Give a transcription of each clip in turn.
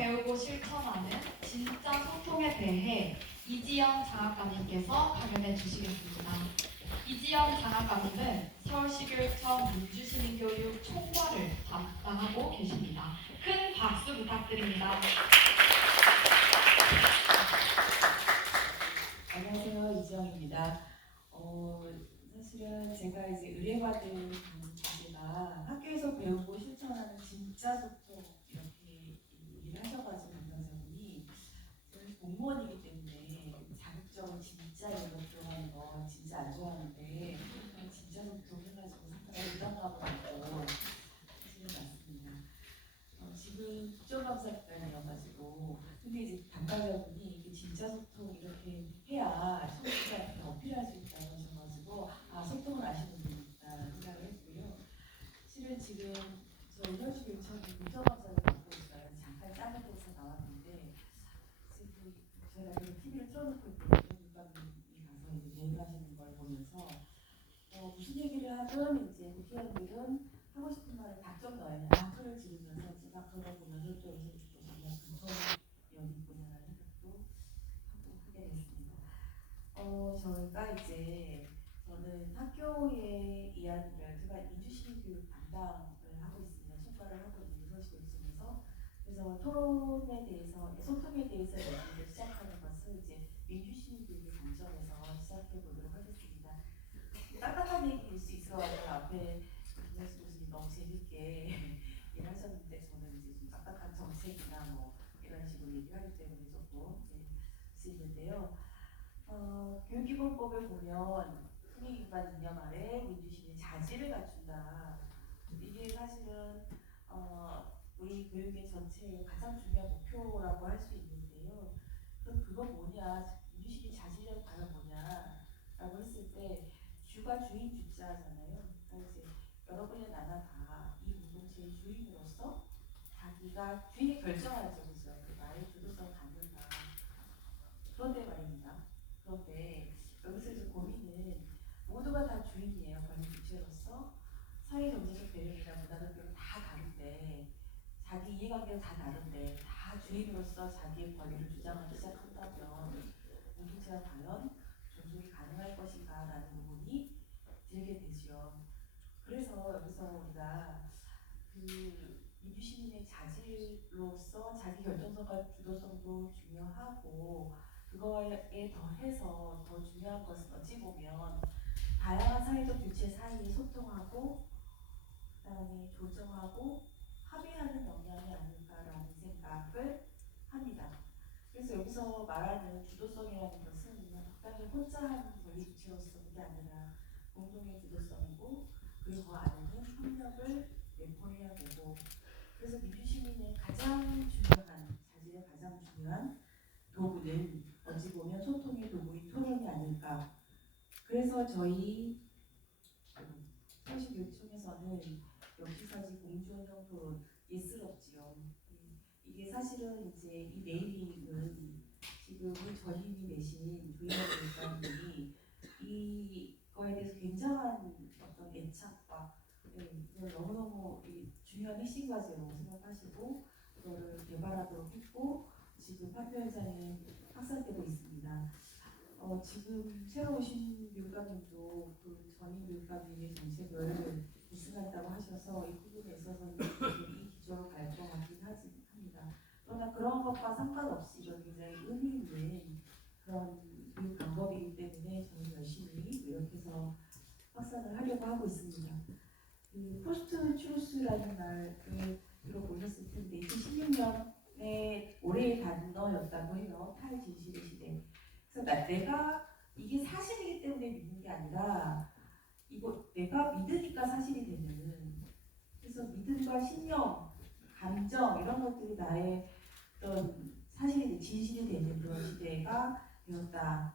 배우고 실천하는 진짜 소통에 대해 이지영 장학관님께서 강연해 주시겠습니다. 이지영 장학관님은 서울시교육청 민주시민교육 총괄을 담당하고 계십니다. 큰 박수 부탁드립니다. 안녕하세요, 이지영입니다. 사실은 제가 이제 의뢰받은 주제가 학교에서 배우고 실천하는 진짜 소통 이렇게 얘기를 하셔가지고 담당자분이 저는 공무원이기 때문에 자격증 진짜 이런 거 들어가는 거 진짜 안 좋아하는데 진짜 소통 해가지고 상당히 부담감을 갖고 사실은 맞습니다. 지금 국정감사기간이어가지고 근데 이제 담당자분이 이게 진짜 소통 이렇게 해야 청취자한테 어필할 수 있다고 하셔가지고 소통을 아시는 분이 있다 생각을 했고요. 실은 지금 저희 서울시교육청이 국정감사를 받고 있어요. 잠깐 다른 데서 나왔는데 지금 저희가 계속 TV를 틀어놓고 있는데 국감이 가서 이제 내부하시는 걸 보면서 무슨 얘기를 하든 이제 국회의원들은 하고 싶은 말을 답정 넣어야 악플을 지르면서 제가 그런 거 보면서 또 요새 또 정말 근처력이 있구나라는 생각도 하고 하게 됐습니다. 저희가 이제 저는 학교의 이야기를 제가 민주시민교육 담당을 하고 있습니다. 총괄을 하고 있는 서울시교육청에서 그래서 토론에 대해서 소통에 대해서 얘기를 시작하는 것을 이제 민주시민교육의 관점에서 시작해 보도록 하겠습니다. 딱딱한 얘기일 수 있어가지고 앞에 김현수 교수님 너무 재밌게 얘기하셨는데 저는 이제 좀 딱딱한 정책이나 뭐 이런 식으로 얘기하기 때문에 조금 수 있는데요. 교육기본법에 보면 흥행위반 이념 아래 민주시민 자질을 갖춘다. 이게 사실은 우리 교육의 전체의 가장 중요한 목표라고 할 수 있는데요. 그럼 그건 뭐냐? 민주시민 자질은 과연 뭐냐라고 했을 때 주가 주인 주자잖아요. 그러니까 이제 여러분이나 나나 다 이 공동체의 주인으로서 자기가 주인이 결정하죠, 그죠? 그 나의 주도성을 갖는다. 그런데 말입니다. 그런데 여기서 이제 고민은 모두가 다 주인이에요. 권리 주체로서 사회 경제적 배경이나 문화적 다 다른데 자기 이해관계는 다 다른데 다 주인으로서 자기의 권리를 주장하기 시작한다면 공동체가 과연 존속이 가능할 것인가라는 부분이 들게 되죠. 그래서 여기서 우리가 그 민주시민의 자질로서 자기 결정성과 주도성도 중요하고 그거에 더해서 더 중요한 것은 어찌 보면 다양한 사회적 주체 사이에 소통하고 그다음에 조정하고 합의하는 역량이 아닐까라는 생각을 합니다. 그래서 여기서 말하는 주도성이라는 것은 그냥 적당히 혼자 하는 권리 주체로서의 게 아니라 공동의 주도성이고 그리고 그 안에는 협력을 내포해야 되고 그래서 민주시민의 가장 중요한 자질의 가장 중요한 도구는 어찌 보면 소통의 도구인 토론이 아닐까. 그래서 저희 서울시교육청에서는 역지사지 공주운영 토론 예스럽지요. 이게 사실은 이제 이 네이밍은 지금 우리 전임이 내신 조인영 교육감님이 이거에 대해서 굉장한 어떤 애착과 이걸 너무너무 중요한 핵심 과제로 생각하시고 이거를 개발하도록 했고 지금 발표 현장에 확산되고 있습니다. 지금 새로 오신 교육감님도 그 전임 교육감님의 정책을 계승한다고 하셔서 이 부분에 있어서는 이 기조로 갈 것 같긴 합니다. 그러나 그런 것과 상관없이 이건 굉장히 의미 있는 그런 교육 방법이기 때문에 저는 열심히 노력해서 확산을 하려고 하고 있습니다. 그 포스트 트루스라는 말을 들어보셨을 텐데 2016년에 올해의 단어였다고 해요. 탈진실의 시대. 그래서 내가 이게 사실이기 때문에 믿는 게 아니라 이거 내가 믿으니까 사실이 되는 그래서 믿음과 신념, 감정 이런 것들이 나의 어떤 사실이 진실이 되는 그런 시대가 되었다.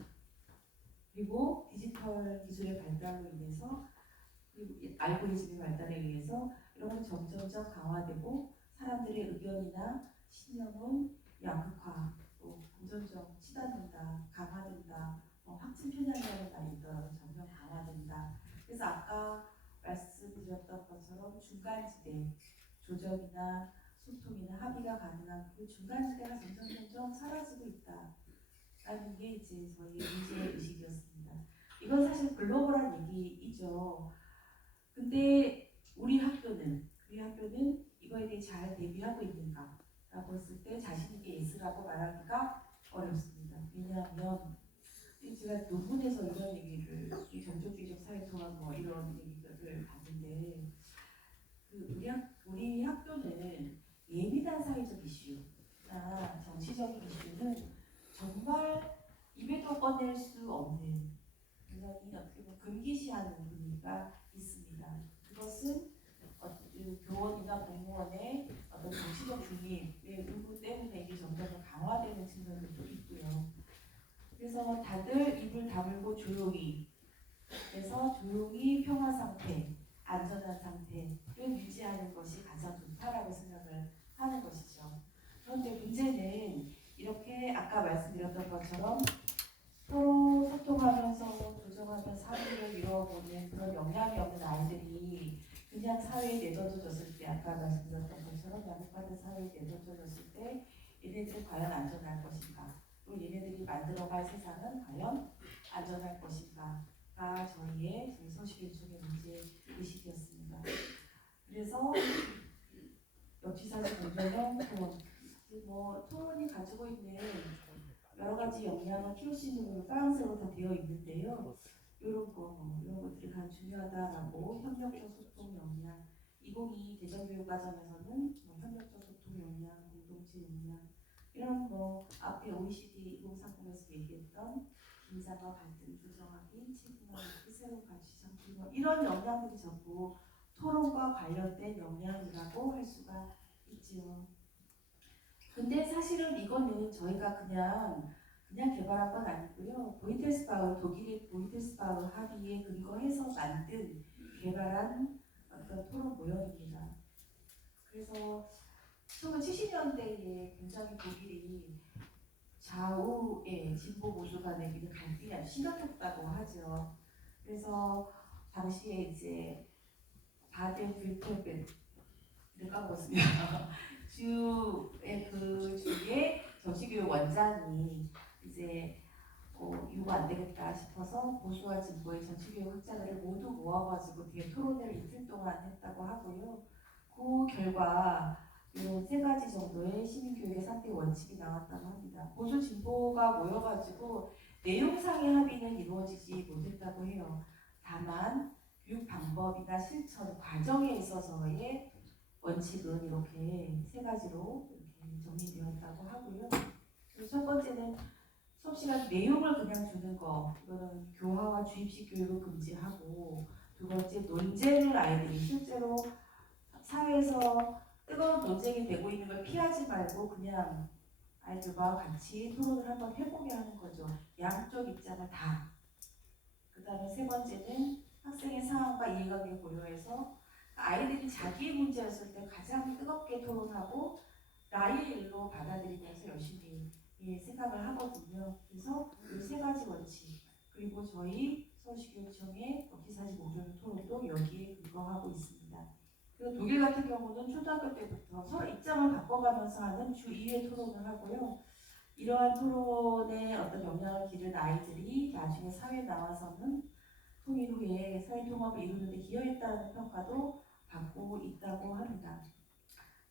그리고 디지털 기술의 발달로 인해서 그리고 알고리즘의 발달에 의해서 이런 것이 점점점 강화되고 사람들의 의견이나 신념은 양극화, 또 점점점 치닫는다, 강화된다, 확증 편향이라는 말이 있더라고요. 점점 강화된다. 그래서 아까 말씀드렸던 것처럼 중간지대, 조정이나 소통이나 합의가 가능한 그 중간지대가 점점 사라지고 있다라는 게 이제 저희 문제 의식이었습니다. 이건 사실 글로벌한 얘기이죠. 근데 우리 학교는 이거에 대해 잘 대비하고 있는가라고 했을 때 자신 있게 예스라고 말하기가 어렵습니다. 왜냐하면 제가 논문에서 이런 얘기를 정적주의적 사회통합 뭐 이런 얘기를 봤는데 우리 학교는 예민한 사회적 이슈나 정치적인 이슈는 정말 입에도 꺼낼 수 없는 굉장히 어떻게 보면 금기시하는 분위기가 있습니다. 그것은 교원이나 공무원의 어떤 정치적 중립의 요구 때문에 이게 점점 강화되는 측면도 있고요. 그래서 다들 입을 다물고 조용히, 그래서 조용히 평화 상태, 안전한 상태를 유지하는 것이 가장 좋다라고 생각을 하는 것이죠. 그런데 문제는 이렇게 아까 말씀드렸던 것처럼 서로 소통하면서 조정하면서 합의를 이루어보는 그런 역량이 없는 아이들이 그냥 사회에 내던져졌을 때, 아까 말씀드렸던 것처럼 양육받은 사회에 내던져졌을 때 얘네들 과연 안전할 것인가, 또 얘네들이 만들어갈 세상은 과연 안전할 것인가가 저희 서식일종의 문제 의식이었습니다. 그래서 역지사지 공정형 토론, 토론이 가지고 있는 여러 가지 역량을 키울 수 있는 부분이 파란색으로 다 되어 있는데요. 이런 것들이 가장 중요하다라고 협력적 소통 역량, 2022 대전교육과정에서는 협력적 소통 역량, 공동체 역량, 이런 앞에 OECD 2030에서 얘기했던 긴장과 갈등 조정하기, 책임하기, 새로운 가치 창출, 이런 역량들이 전부 토론과 관련된 역량이라고 할 수가 있지요. 근데 사실은 이거는 저희가 그냥 개발한 건 아니고요. 보이테스바흐, 독일의 보이테스바흐 합의에 근거해서 만든 개발한 어떤 토론 모형입니다. 그래서 1970년대에 굉장히 독일이 좌우의 진보 보수 간의 갈등이 아주 심각했다고 하죠. 그래서 당시에 이제 바덴-württemberg을 까먹었습니다. 주의 정치교육 원장이 이제 이거 안 되겠다 싶어서 보수와 진보의 정치교육 학자들을 모두 모아가지고 뒤에 토론회를 이틀 동안 했다고 하고요. 그 결과 이런 3가지 정도의 시민교육의 3대 원칙이 나왔다고 합니다. 보수 진보가 모여가지고 내용상의 합의는 이루어지지 못했다고 해요. 다만 교육 방법이나 실천 과정에 있어서의 원칙은 이렇게 3가지로 이렇게 정리되어 있다고 하고요. 그리고 첫 번째는 수업 시간 내용을 그냥 주는 거, 이거는 교화와 주입식 교육을 금지하고, 두 번째 논쟁을 아이들이 실제로 사회에서 뜨거운 논쟁이 되고 있는 걸 피하지 말고 그냥 아이들과 같이 토론을 한번 해보게 하는 거죠. 양쪽 입장을 다. 그 다음에 3번째는 학생의 상황과 이해관계를 고려해서 아이들이 자기의 문제였을 때 가장 뜨겁게 토론하고 나의 일로 받아들이면서 열심히 생각을 하거든요. 그래서 이 3가지 원칙, 그리고 저희 서울시교육청의 역지사지 모종 토론도 여기에 근거하고 있습니다. 그리고 독일 같은 경우는 초등학교 때부터 서로 입장을 바꿔가면서 하는 주 2회 토론을 하고요. 이러한 토론의 어떤 역량을 기른 아이들이 나중에 사회에 나와서는 통일 후에 사회통합을 이루는 데 기여했다는 평가도 받고 있다고 합니다.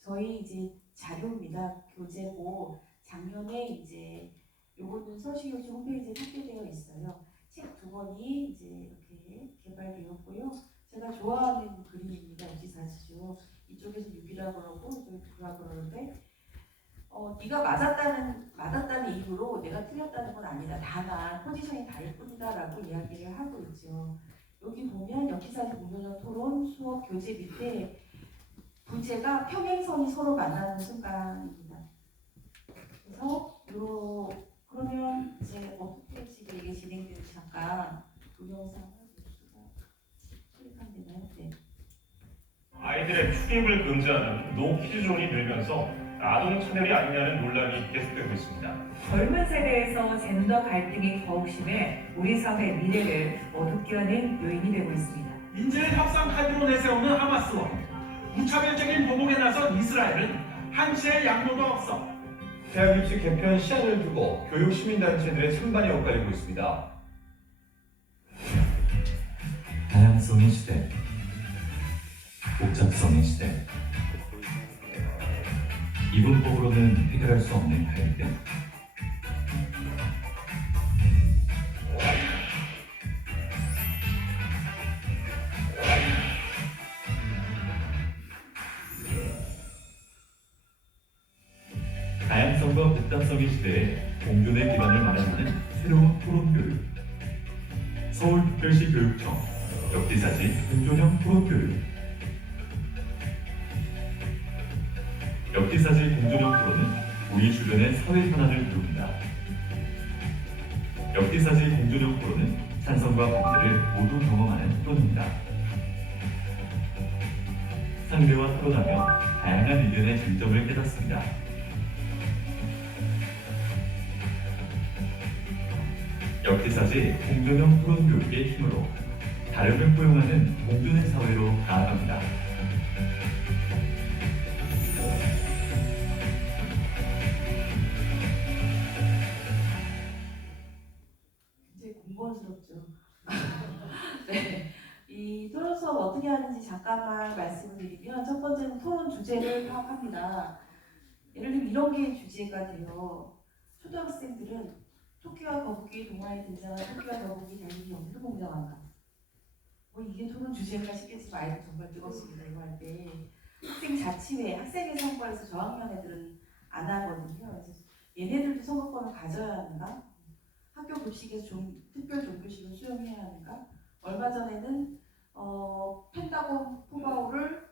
저희 이제 자료입니다. 교재고 작년에 이제 요거는 서울시교육청 홈페이지에 탑재되어 있어요. 책 2권이 이제 이렇게 개발되었고요. 제가 좋아하는 그림입니다. 역지사지죠. 이쪽에서 6이라고 그러고 이쪽에 9라고 그러는데 네가 맞았다는 이유로 내가 틀렸다는 건 아니다. 다만 포지션이 다를 뿐이다라고 이야기를 하고 있죠. 여기 보면 역지사지 공론적 토론 수업 교재 밑에 부제가 평행선이 서로 만나는 순간입니다. 그래서 그러면 이제 어떻게 지금 이게 진행되는지 잠깐 동영상을 볼 수가 클릭하면 되나요? 네. 아이들의 출입을 금지하는 노키즈존이 늘면서 아동 차별이 아니냐는 논란이 계속되고 있습니다. 젊은 세대에서 젠더 갈등이 더욱 심해 우리 사회의 미래를 어둡게 하는 요인이 되고 있습니다. 인질 협상 카드로 내세우는 하마스와 무차별적인 보복에 나선 이스라엘은 한치의 양보도 없어. 대학 입시 개편 시한을 두고 교육 시민단체들의 찬반이 엇갈리고 있습니다. 다양성의 시대, 복잡성의 시대. 이분법으로는 해결할 수 없는 갈등. 다양성과 복잡성의 시대에 공존의 기반을 마련하는 새로운 토론교육. 서울특별시 교육청 역지사지 공존형 토론교육. 역지사지 공존형 토론은 우리 주변의 사회 현안을 부릅니다. 역지사지 공존형 토론은 찬성과 반대를 모두 경험하는 토론입니다. 상대와 토론하며 다양한 의견의 쟁점을 깨닫습니다. 역지사지 공존형 토론 교육의 힘으로 다름을 포용하는 공존의 사회로 나아갑니다. 굉장히 공무원스럽죠. 네. 이 토론 수업 어떻게 하는지 잠깐만 말씀을 드리면 첫 번째는 토론 주제를 파악합니다. 예를 들면 이런 게 주제가 돼요. 초등학생들은 토끼와 거북이 동화에 등장한 토끼와 거북이 달리기 경기를 공정한다. 이게 토론 주제인가 싶겠지만 아이들 정말 뜨겁습니다. 이거 할 때. 학생 자치회, 학생회 선거에서 저학년 애들은 안 하거든요. 그래서 얘네들도 선거권을 가져야 하는가? 학교 급식에서 특별 종교식을 수용해야 하는가? 얼마 전에는 펜타곤 포바오를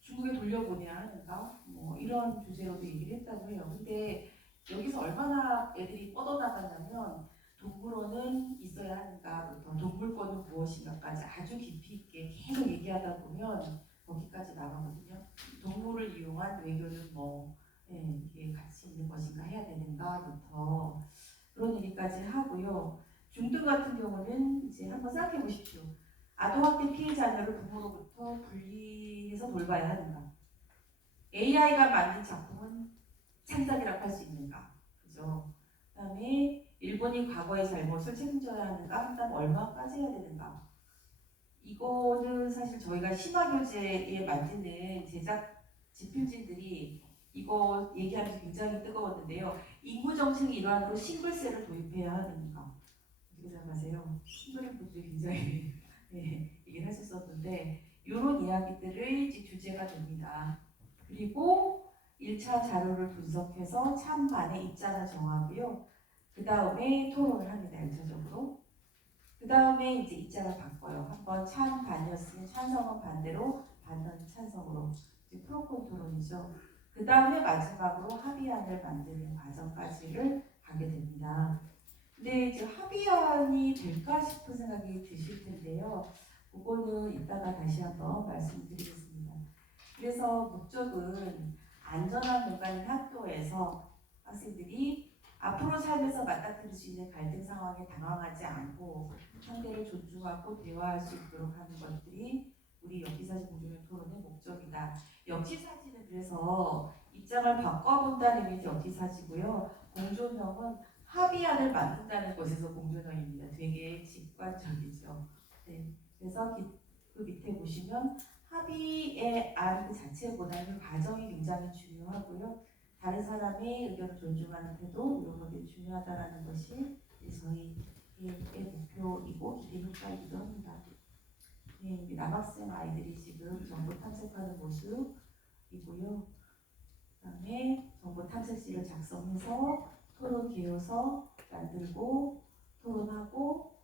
중국에 돌려보내야 하는가? 이런 주제로도 얘기를 했다고 해요. 근데 여기서 얼마나 애들이 뻗어나갔냐면 동물원은 있어야 하는가부터 동물권은 무엇인가까지 아주 깊이 있게 계속 얘기하다 보면 거기까지 나가거든요. 동물을 이용한 외교는 이게 가치 있는 것인가 해야 되는가부터 그런 얘기까지 하고요. 중등 같은 경우는 이제 한번 생각해 보십시오. 아동학대 피해 자녀를 부모로부터 분리해서 돌봐야 하는가? AI가 만든 작품은 창작이라고 할 수 있는가? 그죠? 그다음에 일본이 과거의 잘못을 책임져야 하는가? 한다면 얼마까지 해야 되는가? 이거는 사실 저희가 심화교재에 만드는 제작 집필진들이 이거 얘기하면서 굉장히 뜨거웠는데요. 인구정책의 일환으로 싱글세를 도입해야 하는가? 어떻게 생각하세요? 싱글인 분들이 굉장히 얘기를 하셨었는데 이런 이야기들을 이제 주제가 됩니다. 그리고 1차 자료를 분석해서 찬반의 입장을 정하고요. 그 다음에 토론을 합니다. 1차적으로. 그 다음에 이제 입장을 바꿔요. 한번 찬반이었으면 찬성은 반대로, 반은 찬성으로. 이제 프로콘 토론이죠. 그 다음에 마지막으로 합의안을 만드는 과정까지를 가게 됩니다. 근데 이제 합의안이 될까 싶은 생각이 드실 텐데요. 그거는 이따가 다시 한번 말씀드리겠습니다. 그래서 목적은 안전한 공간인 학교에서 학생들이 앞으로 살면서 맞닥뜨릴 수 있는 갈등 상황에 당황하지 않고 상대를 존중하고 대화할 수 있도록 하는 것들이 우리 역지사지 공존형 토론의 목적이다. 역지사지는 그래서 입장을 바꿔본다는 의미의 역지사지고요. 공존형은 합의안을 만든다는 것에서 공존형입니다. 되게 직관적이죠. 네. 그래서 그 밑에 보시면 합의의 안 그 자체보다는 과정이 굉장히 중요하고요. 다른 사람의 의견을 존중하는 태도 이런 것들이 중요하다는 것이 저희의 목표이고 기대 효과이기도 합니다. 네, 남학생 아이들이 지금 정보 탐색하는 모습이고요. 그다음에 정보 탐색지를 작성해서 토론 개요서 만들고 토론하고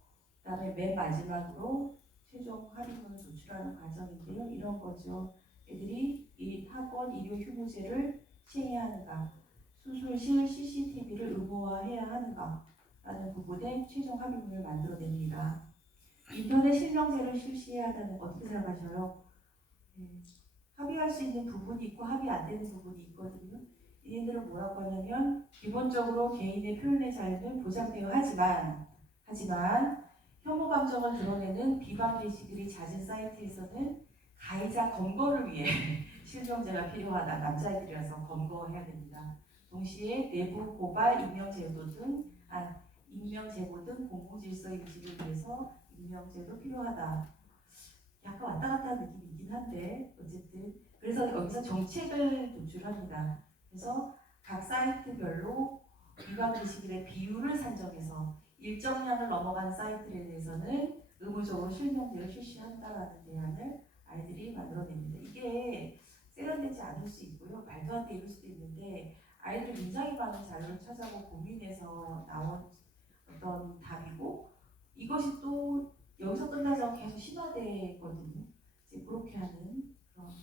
그다음에 맨 마지막으로 최종 합의문을 도출하는 과정인데요. 이런 거죠. 애들이 이 학원 일요 휴무제를 시행해야 하는가, 수술실 CCTV를 의무화해야 하는가 라는 부분에 최종 합의문을 만들어냅니다. 인터넷 실명제를 실시해야 한다는 거 어떻게 생각하셔요? 합의할 수 있는 부분이 있고 합의 안 되는 부분이 있거든요. 얘네들은 뭐라고 하냐면 기본적으로 개인의 표현의 자유는 보장되어 하지만 혐오 감정을 드러내는 비방 게시글이 잦은 사이트에서는 가해자 검거를 위해 실명제가 필요하다. 남자애들이라서 검거해야 됩니다. 동시에 내부 고발, 임명제보 등 공공질서 유지를 위해서 임명제도 필요하다. 약간 왔다 갔다 하는 느낌이 있긴 한데 어쨌든 그래서 여기서 정책을 도출합니다. 그래서 각 사이트별로 위반 게시글의 비율을 산정해서 일정량을 넘어가는 사이트에 대해서는 의무적으로 실명제를 실시한다라는 대안을 아이들이 만들어냅니다. 이게 세련되지 않을 수 있고요. 말도 안 돼 이럴 수도 있는데 아이들이 굉장히 많은 자료를 찾아보고 고민해서 나온 어떤 답이고 이것이 또 여기서 끝나지 않고 계속 심화되거든요. 이제 그렇게 하는 그런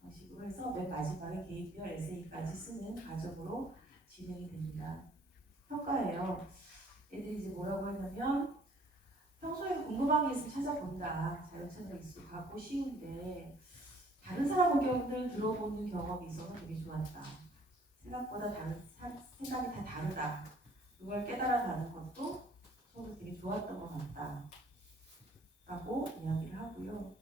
방식으로 해서 맨 마지막에 개인별 에세이까지 쓰는 과정으로 진행이 됩니다. 평가예요. 애들이 이제 뭐라고 했냐면 평소에 궁금한 게 있으면 찾아본다. 자연스럽게 익숙하고 쉬운데 다른 사람 의견을 들어보는 경험이 있어서 되게 좋았다. 생각보다 생각이 다 다르다. 그걸 깨달아가는 것도 서로 되게 좋았던 것 같다. 라고 이야기를 하고요.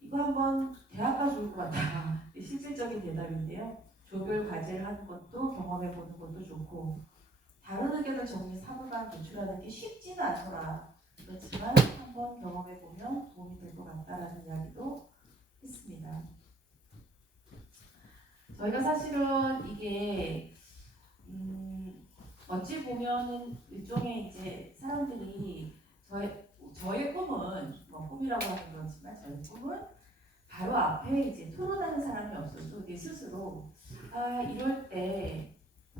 이거 한번 대학 가서 좋을 것 같다. 실질적인 대답인데요. 조별 과제를 하는 것도 경험해보는 것도 좋고 다른 의견을 정리 사무관 도출하는 게 쉽지는 않더라. 그렇지만 한번 경험해보면 도움이 될 것 같다라는 이야기도 했습니다. 저희가 사실은 이게 어찌 보면은 일종의 이제 사람들이 저의 꿈은 뭐 꿈이라고 하는 거지만 저의 꿈은 바로 앞에 이제 토론하는 사람이 없어도 내 스스로 이럴 때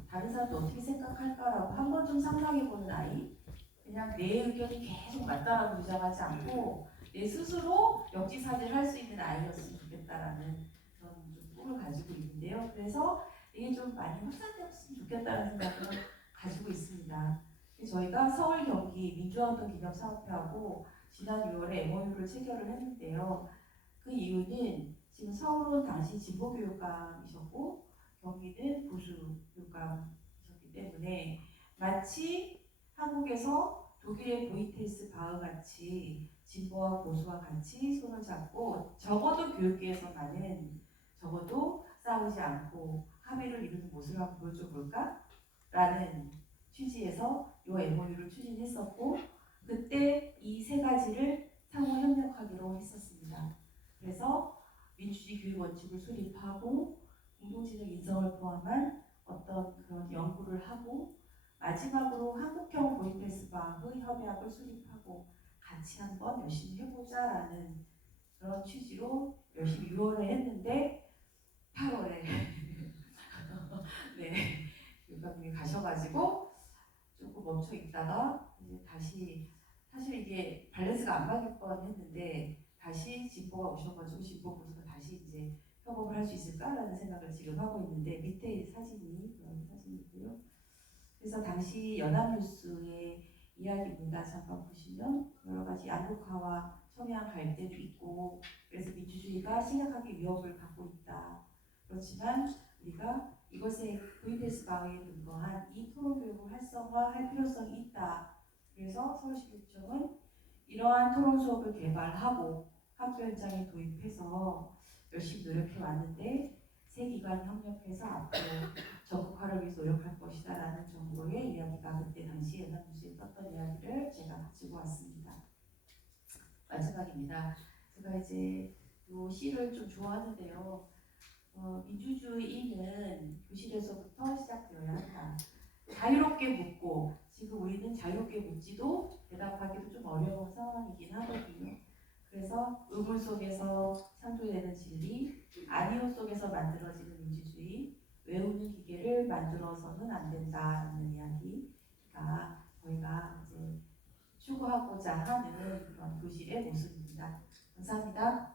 다른 사람도 어떻게 생각할까라고 한 번 좀 상상해보는 아이. 그냥 내 의견이 계속 맞다라고 주장하지 않고 내 스스로 역지사지를 할 수 있는 아이였으면 좋겠다라는 그런 좀 꿈을 가지고 있는데요. 그래서 이게 좀 많이 확산되었으면 좋겠다는 생각을 가지고 있습니다. 저희가 서울 경기 민주화운동 기념사업회하고 지난 6월에 MOU를 체결을 했는데요. 그 이유는 지금 서울은 당시 진보교육감이셨고 경기는 보수교육감이셨기 때문에 마치 한국에서 독일의 보이테스 바흐 같이 진보와 보수와 같이 손을 잡고 적어도 교육계에서만은 적어도 싸우지 않고 합의를 이루는 모습을 한번 보여줘 볼까? 라는 취지에서 이 MOU를 추진했었고 그때 이 세 가지를 상호 협력하기로 했었습니다. 그래서 민주주의 교육 원칙을 수립하고 공동체적 인성을 포함한 어떤 그런 연구를 하고 마지막으로 한국형 보이테스 바흐 협약을 수립하고 같이 한번 열심히 해보자라는 그런 취지로 열심히 6월에 했는데 8월에 네 교육감님이 가셔가지고 조금 멈춰 있다가 이제 다시 사실 이게 밸런스가 안 맞을 뻔했는데 다시 진보가 오셔가지고 진보 보수가 다시 이제 협업을 할 수 있을까라는 생각을 지금 하고 있는데 밑에 사진이 그런 사진이고요. 그래서 당시 연합뉴스의 이야기입니다. 잠깐 보시면 여러 가지 양극화와 첨예한 갈등도 있고 그래서 민주주의가 심각하게 위협을 받고 있다. 그렇지만 우리가 이것에 보이테스 바흐에 근거한 이 토론 교육을 활성화할 필요성이 있다. 그래서 서울시교육청은 이러한 토론 수업을 개발하고 학교 현장에 도입해서 열심히 노력해 왔는데 세 기관이 협력해서 앞으로 적극화를 위해 노력할 것이다라는 정도의 이야기가 그때 당시 연합뉴스에 떴던 이야기를 제가 가지고 왔습니다. 마지막입니다. 제가 이제 이 시를 좀 좋아하는데요. 민주주의는 교실에서부터 시작되어야 한다. 자유롭게 묻고 지금 우리는 자유롭게 묻지도 대답하기도 좀 어려운 상황이긴 하거든요. 그래서 의문 속에서 창조되는 진리, 아니오 속에서 만들어지는 민주주의, 외우는 기계를 만들어서는 안 된다라는 이야기가 저희가 이제 추구하고자 하는 그런 교실의 모습입니다. 감사합니다.